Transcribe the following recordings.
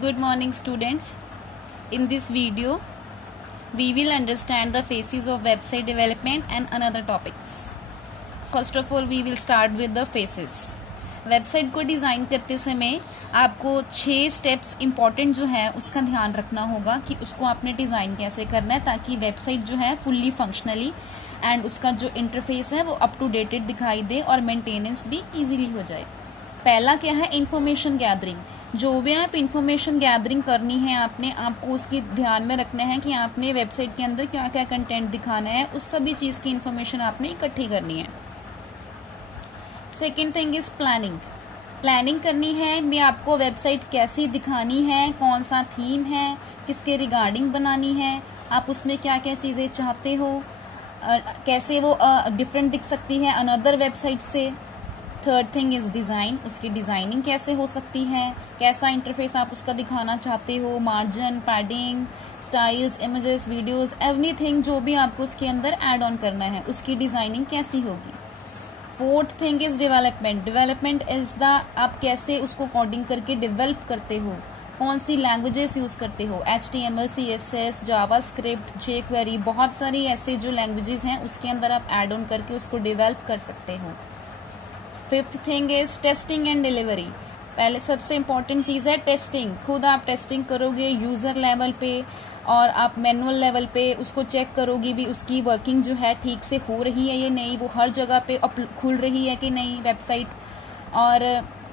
Good morning, students. In this video, we will understand the phases of website development and another topics. First of all, we will start with the phases. Website को design करते समय आपको 6 steps important जो है उसका ध्यान रखना होगा कि उसको आपने डिज़ाइन कैसे करना है ताकि वेबसाइट जो है फुल्ली फंक्शनली एंड उसका जो इंटरफेस है वो अप टू डेटेड दिखाई दे और मेंटेनेंस भी इजीली हो जाए। पहला क्या है, इंफॉर्मेशन गैदरिंग। जो भी आप इंफॉर्मेशन गैदरिंग करनी है आपको उसकी ध्यान में रखना है कि आपने वेबसाइट के अंदर क्या क्या कंटेंट दिखाना है, उस सभी चीज़ की इंफॉर्मेशन आपने इकट्ठी करनी है। सेकेंड थिंग इज प्लानिंग करनी है भी आपको वेबसाइट कैसी दिखानी है, कौन सा थीम है, किसके रिगार्डिंग बनानी है, आप उसमें क्या क्या चीज़ें चाहते हो, कैसे वो डिफरेंट दिख सकती है अनदर वेबसाइट से। थर्ड थिंग इज डिज़ाइन, उसकी डिज़ाइनिंग कैसे हो सकती है, कैसा इंटरफेस आप उसका दिखाना चाहते हो, margin, padding, styles, images, videos, everything जो भी आपको उसके अंदर ऐड ऑन करना है उसकी डिज़ाइनिंग कैसी होगी। Fourth thing is development is the आप कैसे उसको कोडिंग करके डेवलप करते हो, कौन सी लैंग्वेजेस यूज करते हो, HTML, CSS, जावास्क्रिप्ट, jQuery, बहुत सारी ऐसे जो लैंग्वेजेस हैं उसके अंदर आप ऐड ऑन करके उसको डेवलप कर सकते हो। Fifth thing is testing and delivery. पहले सबसे इम्पोर्टेंट चीज़ है टेस्टिंग। खुद आप टेस्टिंग करोगे यूज़र लेवल पे और आप मैनुअल लेवल पे उसको चेक करोगे भी उसकी वर्किंग जो है ठीक से हो रही है या नहीं, वो हर जगह पे खुल रही है कि नहीं वेबसाइट, और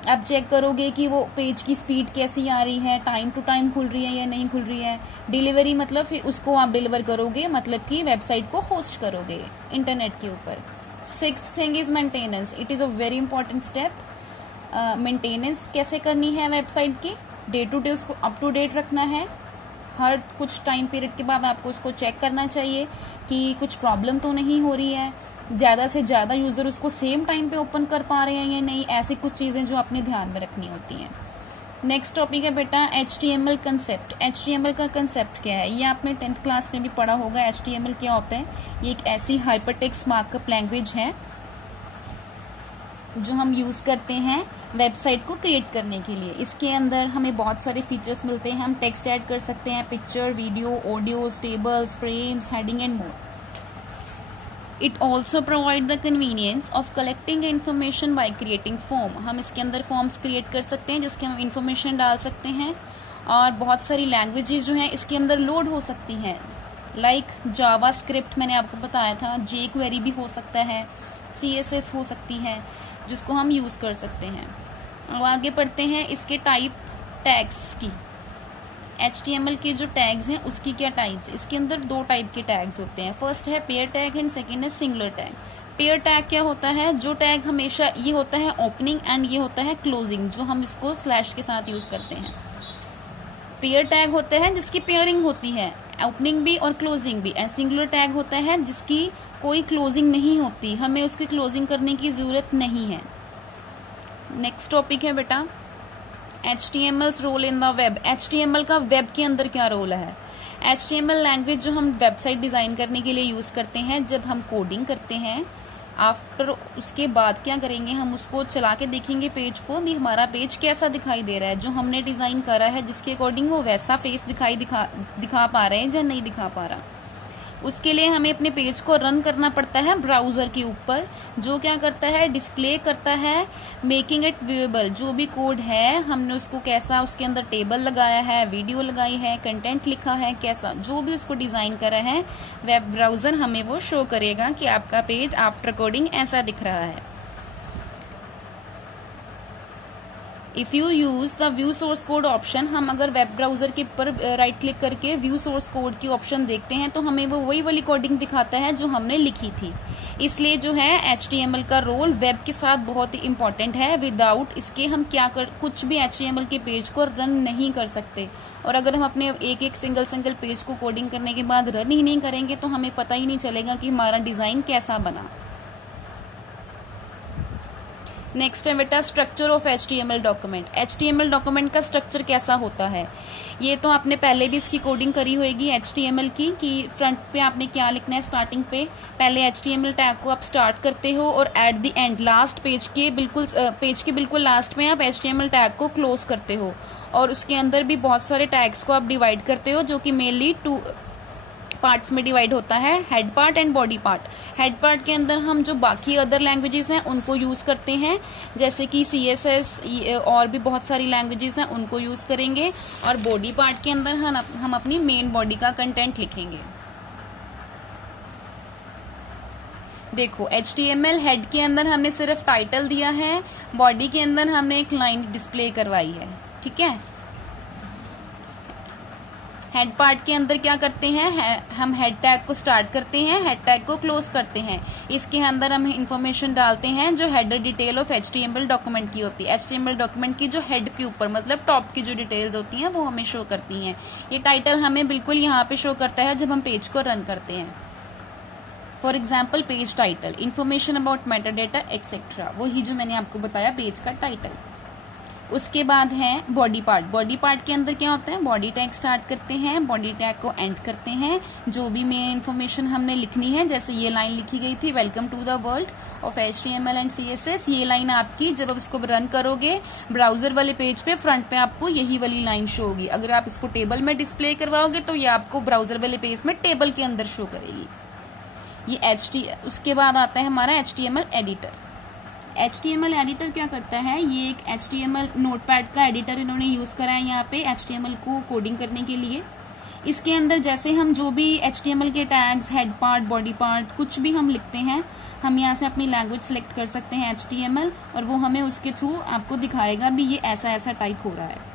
आप चेक करोगे कि वो पेज की स्पीड कैसी आ रही है, टाइम टू टाइम खुल रही है या नहीं खुल रही है। डिलीवरी मतलब फिर उसको आप डिलीवर करोगे, मतलब कि वेबसाइट को होस्ट करोगे इंटरनेट के ऊपर। Sixth thing is maintenance. It is a very important step. Maintenance कैसे करनी है वेबसाइट की, डे टू डे उसको अप टू डेट रखना है। हर कुछ टाइम पीरियड के बाद आपको उसको चेक करना चाहिए कि कुछ प्रॉब्लम तो नहीं हो रही है, ज़्यादा से ज़्यादा यूज़र उसको सेम टाइम पे ओपन कर पा रहे हैं या नहीं, ऐसी कुछ चीज़ें जो अपने ध्यान में रखनी होती हैं। नेक्स्ट टॉपिक है बेटा HTML कंसेप्ट। HTML का कंसेप्ट क्या है, ये आपने 10th क्लास में भी पढ़ा होगा। HTML क्या होता है, ये एक ऐसी हाइपरटेक्स्ट मार्कअप लैंग्वेज है जो हम यूज़ करते हैं वेबसाइट को क्रिएट करने के लिए। इसके अंदर हमें बहुत सारे फीचर्स मिलते हैं। हम टेक्स्ट ऐड कर सकते हैं, picture, video, audio, tables, frames, heading and more. It also provide the convenience of collecting information by creating form. हम इसके अंदर फॉर्म्स क्रिएट कर सकते हैं जिसके हम इंफॉर्मेशन डाल सकते हैं, और बहुत सारी लैंग्वेजेस जो हैं इसके अंदर लोड हो सकती हैं। लाइक जावास्क्रिप्ट मैंने आपको बताया था, jQuery भी हो सकता है, CSS हो सकती है जिसको हम यूज़ कर सकते हैं। अब आगे पढ़ते हैं इसके टाइप टैग्स की। HTML के जो टैग्स हैं उसकी क्या टाइप्स, इसके अंदर 2 टाइप के टैग्स होते हैं। फर्स्ट है पेयर टैग एंड सेकेंड है सिंगुलर टैग। पेयर टैग क्या होता है, जो टैग हमेशा ये होता है ओपनिंग एंड ये होता है क्लोजिंग, जो हम इसको स्लैश के साथ यूज़ करते हैं। पेयर टैग होता है जिसकी पेयरिंग होती है, ओपनिंग भी और क्लोजिंग भी। एंड सिंगुलर टैग होता है जिसकी कोई क्लोजिंग नहीं होती, हमें उसकी क्लोजिंग करने की जरूरत नहीं है। नेक्स्ट टॉपिक है बेटा HTML's role in the web. HTML का वेब के अंदर क्या रोल है। HTML लैंग्वेज जो हम वेबसाइट डिज़ाइन करने के लिए यूज़ करते हैं, जब हम कोडिंग करते हैं आफ्टर उसके बाद क्या करेंगे, हम उसको चला के देखेंगे पेज को भी हमारा पेज कैसा दिखाई दे रहा है, जो हमने डिज़ाइन करा है जिसके अकॉर्डिंग वो वैसा फेस दिखा पा रहे हैं या नहीं दिखा पा रहा। उसके लिए हमें अपने पेज को रन करना पड़ता है ब्राउज़र के ऊपर, जो क्या करता है, डिस्प्ले करता है, मेकिंग इट व्यूएबल। जो भी कोड है हमने उसको कैसा, उसके अंदर टेबल लगाया है, वीडियो लगाई है, कंटेंट लिखा है, कैसा जो भी उसको डिज़ाइन करा है, वेब ब्राउज़र हमें वो शो करेगा कि आपका पेज आफ्टर कोडिंग ऐसा दिख रहा है। If you use the view source code option, हम अगर वेब ब्राउजर के ऊपर राइट क्लिक करके व्यू सोर्स कोड की ऑप्शन देखते हैं तो हमें वो वही वाली कोडिंग दिखाता है जो हमने लिखी थी। इसलिए जो है HTML का रोल वेब के साथ बहुत ही इंपॉर्टेंट है। विदाउट इसके हम कुछ भी HTML के पेज को रन नहीं कर सकते, और अगर हम अपने एक सिंगल पेज को कोडिंग करने के बाद रन ही नहीं करेंगे तो हमें पता ही नहीं चलेगा कि हमारा डिजाइन कैसा बना। नेक्स्ट है बेटा structure of HTML document. HTML document का स्ट्रक्चर कैसा होता है, ये तो आपने पहले भी इसकी कोडिंग करी होगी HTML की, कि फ्रंट पे आपने क्या लिखना है। स्टार्टिंग पे पहले HTML टैग को आप स्टार्ट करते हो और at the end last page के बिल्कुल लास्ट में आप HTML टैग को क्लोज करते हो। और उसके अंदर भी बहुत सारे टैग्स को आप डिवाइड करते हो, जो कि मेनली 2 पार्ट्स में डिवाइड होता है, head part and body part. Head part के अंदर हम जो बाकी अदर लैंग्वेजेस हैं उनको यूज करते हैं, जैसे कि CSS और भी बहुत सारी लैंग्वेजेस हैं उनको यूज करेंगे। और बॉडी पार्ट के अंदर हम अपनी मेन बॉडी का कंटेंट लिखेंगे। देखो HTML हेड के अंदर हमने सिर्फ टाइटल दिया है, बॉडी के अंदर हमने एक लाइन डिस्प्ले करवाई है, ठीक है। हेड पार्ट के अंदर क्या करते हैं, हम हेड टैग को स्टार्ट करते हैं, हेड टैग को क्लोज करते हैं। इसके अंदर हम इंफॉर्मेशन डालते हैं जो header detail of HTML document की होती है। HTML डॉक्यूमेंट की जो हेड के ऊपर मतलब टॉप की जो डिटेल्स होती हैं वो हमें शो करती हैं। ये टाइटल हमें बिल्कुल यहाँ पे शो करता है जब हम पेज को रन करते हैं। For example page title, information about Meta data etcetera, वही जो मैंने आपको बताया पेज का टाइटल। उसके बाद है बॉडी पार्ट। बॉडी पार्ट के अंदर क्या होता है, बॉडी टैग स्टार्ट करते हैं, बॉडी टैग को एंड करते हैं। जो भी मेन इन्फॉर्मेशन हमने लिखनी है, जैसे ये लाइन लिखी गई थी, welcome to the world of HTML and CSS, ये लाइन आपकी जब आप इसको रन करोगे ब्राउजर वाले पेज पे फ्रंट पे आपको यही वाली लाइन शो होगी। अगर आप इसको टेबल में डिस्प्ले करवाओगे तो ये आपको ब्राउजर वाले पेज में टेबल के अंदर शो करेगी। ये उसके बाद आता है हमारा HTML एडिटर। HTML एडिटर क्या करता है, ये एक HTML नोटपैड का एडिटर इन्होंने यूज करा है यहाँ पे HTML को कोडिंग करने के लिए। इसके अंदर जैसे हम जो भी HTML के tags, head part, body part, कुछ भी हम लिखते हैं, हम यहाँ से अपनी लैंग्वेज सिलेक्ट कर सकते हैं HTML, और वो हमें उसके थ्रू आपको दिखाएगा भी ये ऐसा ऐसा टाइप हो रहा है।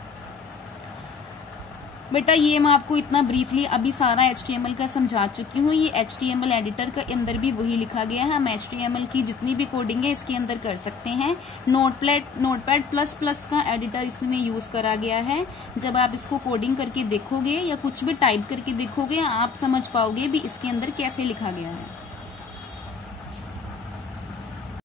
बेटा ये मैं आपको इतना ब्रीफली अभी सारा HTML का समझा चुकी हूँ। ये HTML एडिटर के अंदर भी वही लिखा गया है। हम HTML की जितनी भी कोडिंग है इसके अंदर कर सकते हैं। नोटपैड प्लस का एडिटर इसमें यूज करा गया है। जब आप इसको कोडिंग करके देखोगे या कुछ भी टाइप करके देखोगे, आप समझ पाओगे भी इसके अंदर कैसे लिखा गया है।